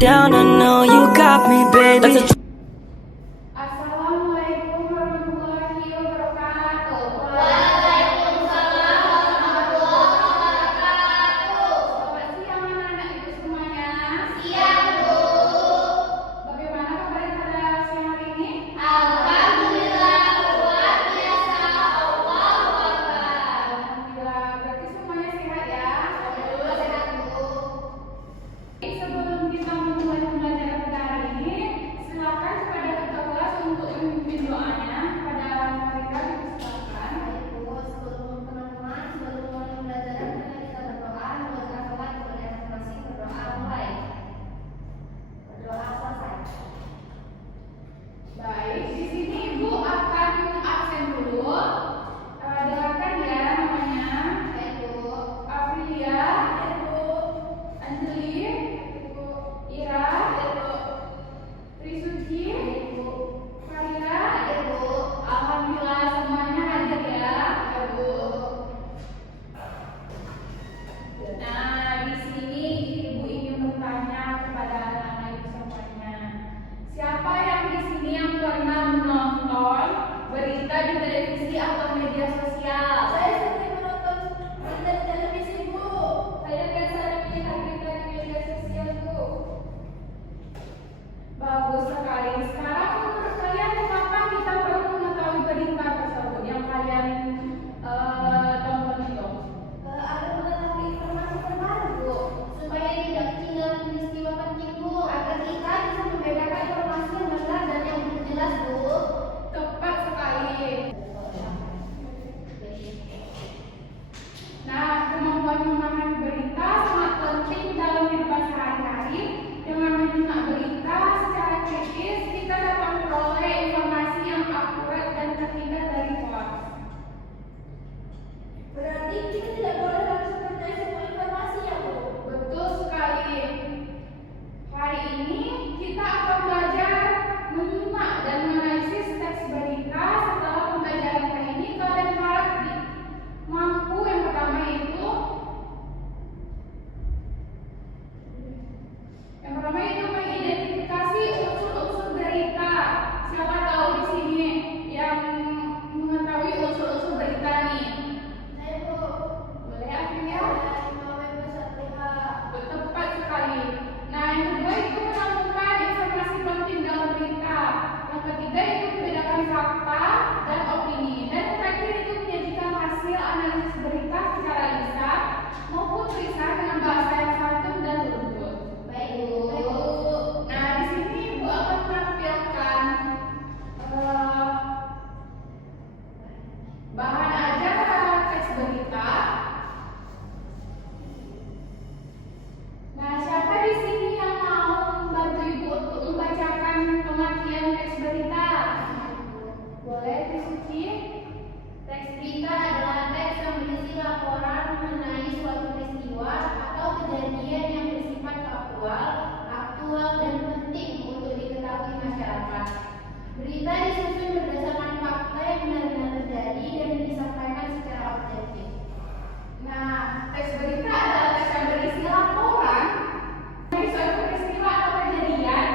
down, I know you got me, baby. Assalamualaikum warahmatullahi wabarakatuh. Selamat siang anak-anak ibu semuanya. Siang, Bu. Bagaimana kabar pada siang hari ini? Alhamdulillah, luar biasa. Allahu Akbar. Alhamdulillah, berarti semuanya sehat ya. Alhamdulillah sehat, Bu. Sebelum kita memulai pembelajaran pada hari ini, silakan kepada ketua kelas untuk memimpin doanya kepada Farida, silakan. Baik, Bu. Sebelum teman-teman, sebelum mulai pembelajaran, mari kita berdoa. Membaca sholat kepada masing-masing berdoa mulai. Berdoa selesai. Baik, di sini Ibu akan absen dulu. Dengarkan ya namanya. Baik, Bu. Aprilia, Anjeli, Ira, Trisuci, Farida. Baik, Bu. Alhamdulillah semuanya hadir ya, Bu. Nah, di sini Ibu ingin bertanya kepada anak-anak Ibu semuanya. Siapa yang di sini yang pernah menonton berita di televisi atau media sosial? Saya sering menonton berita di televisi, Bu. Saya biasanya melihat berita di media sosial, Bu. Bagus sekali. Sekarang menurut kalian kenapa kita perlu mengetahui berita tersebut yang kalian tonton itu? Agar mengetahui informasi terbaru, Bu, supaya tidak ketinggalan peristiwa penting, Bu, agar kita bisa membedakan informasi yang benar dan yang belum jelas, Bu. Tepat sekali. Nah, kemampuan memahami berita sangat penting dalam kehidupan sehari-hari. Dengan menyimak berita secara kritis, kita dapat memperoleh informasi yang akurat dan terhindar dari hoax. Berarti kita tidak boleh langsung percaya semua informasi ya, Bu. Betul sekali. Hari ini kita akan belajar menyimak dan menganalisis teks berita. Setelah pembelajaran kali ini, kalian harus mampu yang pertama itu mengidentifikasi unsur-unsur berita. Siapa tahu di sini yang mengetahui unsur-unsur berita nih? Saya, Bu. Boleh Afilia? Tepat sekali. Nah, yang kedua itu menemukan informasi penting dalam berita. Yang ketiga itu membedakan fakta dan opini. Dan yang terakhir itu menyajikan hasil analisis berita secara lisan maupun tulisan dengan bahasa yang santun dan lembut. Baik, Bu. Nah, di sini Ibu akan menampilkan bahan ajar teks berita. Nah, siapa di sini yang mau membantu Ibu untuk membacakan pengertian teks berita? Boleh, Trisuci? Teks berita adalah teks yang berisi laporan mengenai suatu peristiwa atau kejadian yang bersifat aktual dan penting untuk diketahui masyarakat. Berita disusun berdasarkan fakta yang benar-benar terjadi dan disampaikan secara objektif. Nah, teks berita adalah teks yang berisi laporan dari suatu peristiwa atau kejadian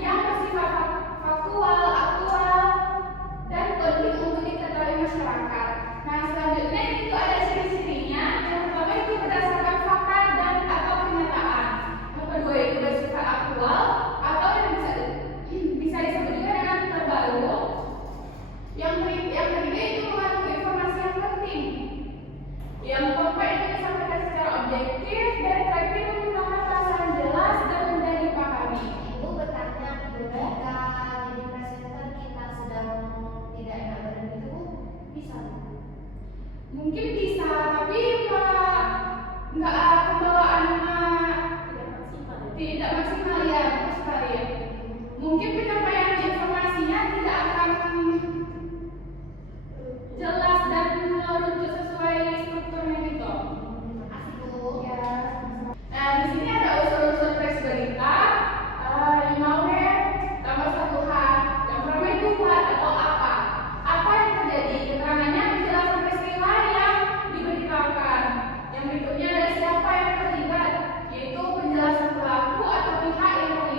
yang bersifat faktual, aktual, dan penting untuk diketahui masyarakat. Nah, selanjutnya itu ada ciri-cirinya. Yang pertama itu berdasarkan fakta dan atau kenyataan. Yang kedua itu bersifat aktual atau yang bisa disebut juga dengan terbaru. Yang ketiga itu mengandung informasi yang penting. Yang keempat itu disampaikan secara objektif dan terakhir menggunakan bahasa yang jelas dan mudah dipahami. Ibu bertanya, jika jadi presenter kita sedang tidak enak badan gitu, Bu, bisa? Mungkin bisa, tapi nggak pembawaannya tidak maksimal ya, betul sekali ya. Mungkin penyampaian informasinya tidak akan jelas dan merujuk sesuai strukturnya gitu. Makasih, Bu. Ya. Nah, di sini ada unsur-unsur teks berita. 5W tambah 1H. Yang pertama itu what atau apa. Apa yang terjadi? Keterangannya menjelaskan peristiwa yang diberitakan. Yang berikutnya ada siapa yang terlibat, yaitu penjelasan pelaku atau pihak yang terlibat.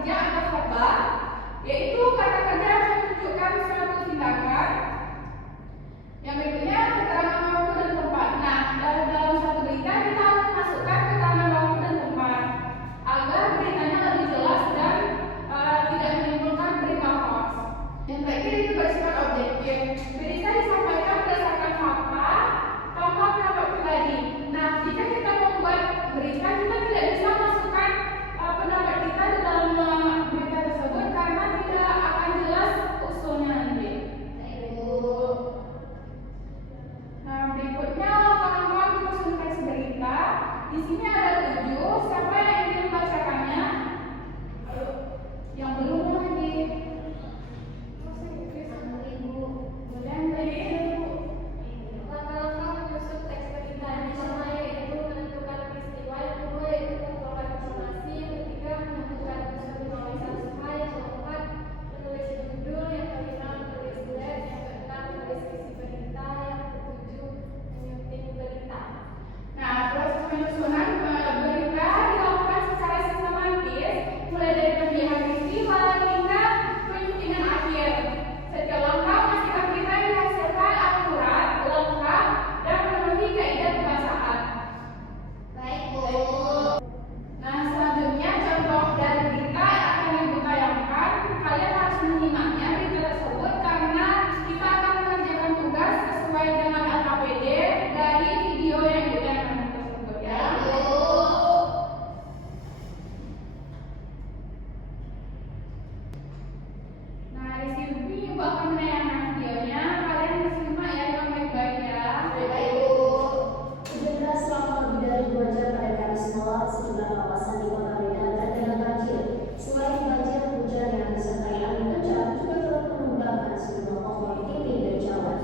kerja atau verba, yaitu kata kerja yang menunjukkan suatu tindakan. Yang berikutnya keterangan waktu dan tempat. Nah, dalam suatu berita kita harus masukkan keterangan waktu dan tempat agar beritanya lebih jelas dan tidak menimbulkan berita hoax. Yang terakhir itu bersifat objektif. Berita disampaikan berdasarkan fakta tanpa pendapat pribadi. Nah, jika kita membuat berita, kita tidak bisa masukkan pendapat kita di dalam berita tersebut karena tidak akan jelas usulnya nanti. Nah, berikutnya kawan-kawan susun teks berita. Di sini ada 7. Siapa yang ingin membacakannya? Yang belum lagi. Langkah-langkah menyusun teks berita yang pertama yaitu menentukan peristiwa, yang kedua yaitu menentukan informasi, yang ketiga menentukan unsur minoritas usaha, yang keempat menulis judul, yang kelima menulis slide, yang keenam menulis isi berita, yang ketujuh menyunting berita. Nah, proses penyusunan berita dilakukan secara sistematis, mulai dari pemilihan peristiwa hingga penyuntingan akhir. Setiap langkah memastikan berita yang dihasilkan akurat, lengkap, dan memenuhi kaidah kebahasaan. Baik, Bu. Nah, selanjutnya contoh dari berita yang akan ibu tayangkan. Kalian harus menyimaknya berita tersebut karena kita akan mengerjakan tugas sesuai dengan LKPD dari video yang ibu tayangkan tersebut ya. Nah, di sini ibu akan menayangkan videonya. Kalian bersimak ya dengan baik-baik ya. Baik, Bu. Hujan deras selama lebih dari 2 jam pada Kamis malam, sejumlah kawasan di Kota Medan tergenang banjir. Selain banjir, hujan yang disertai angin kencang juga turut menumbangkan sejumlah pohon tinggi dan jalan.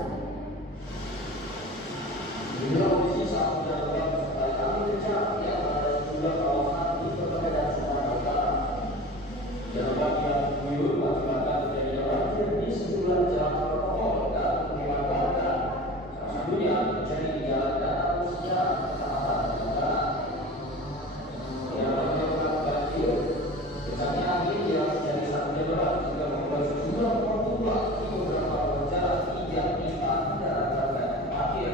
Inilah kondisi saat hujan lebat disertai angin kencang yang melanda sejumlah kawasan di Kota Medan, Sumatera Utara. Hujan lebat yang mengguyur mengakibatkan terjadinya banjir di sejumlah jalan protokol dan pemukiman warga. Salah satunya terjadi di Jalan Danau Musia, Kecamatan Tenggara. Yang menyebabkan banjir, kencangnya angin yang terjadi saat hujan lebat juga membuat sejumlah pohon tumbang di beberapa ruas jalan yang bisa kendaraan dan parkir.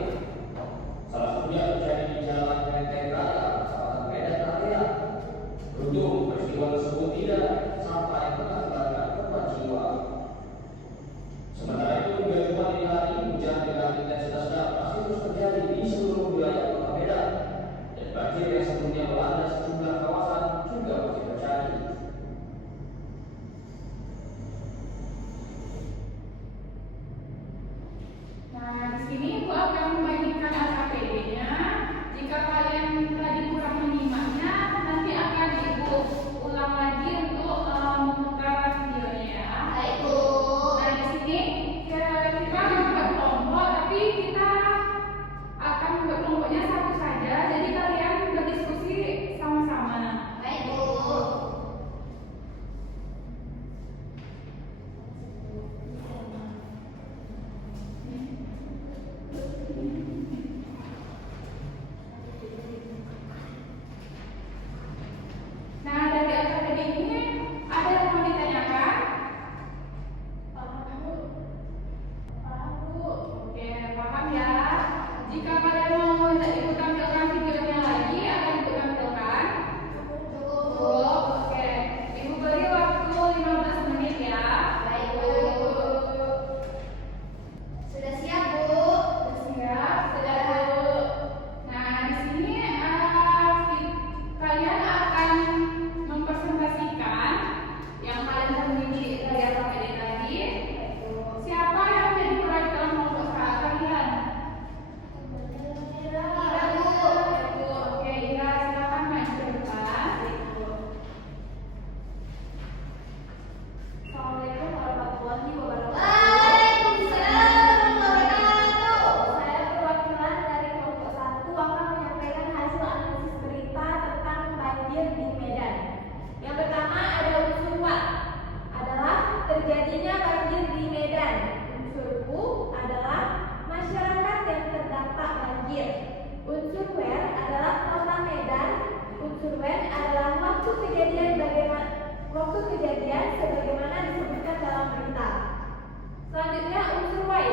Salah satunya terjadi di Jalan Menteng Raya, Kecamatan Medan Area. Beruntung peristiwa tersebut tidak sampai mengakibatkan korban jiwa. Sementara itu, hingga Jumat dini hari, hujan dengan intensitas sedang masih terus terjadi di seluruh wilayah Kota Medan, dan banjir yang sebelumnya melanda sejumlah kawasan juga masih terjadi. Nah, di sini ibu akan membagikan LKPD-nya. Jika kalian tadi kurang menyimaknya, nanti akan ibu ulang lagi untuk memutar videonya ya. Baik, Bu. Nah, di sini kita membuat kelompok, tapi kita akan membuat kelompoknya satu saja. Jadi kalian berdiskusi sama-sama. Baik, Bu. Nah, dari LKPD ini ada yang mau ditanyakan? Paham, Bu. Paham, Bu? Oke, paham ya. Jika kalian mau ibu tampilkan videonya lagi, akan ibu tampilkan. Cukup. Oke, ibu beri waktu 15 menit ya. Baik, Bu. Sudah siap, Bu? Siap, sudah Bu. Nah, di sini kalian akan mempresentasikan yang kalian temui dari LKPD tadi. Siapa yang menjadi proyek dalam kelompok kalian? Iya, Bu. Oke, Ira, silakan maju ke depan. Assalamualaikum warahmatullahi wabarakatuh. Waalaikumsalam wabarakatuh. Saya perwakilan dari kelompok 1 akan menyampaikan hasil analisis berita tentang banjir di Medan. Yang pertama ada unsur W adalah terjadinya banjir di Medan. Unsur U adalah masyarakat yang terdampak banjir. Unsur W adalah kota Medan. Unsur W adalah waktu kejadian bagaimana waktu kejadian sebagaimana disebutkan dalam berita. Selanjutnya unsur Y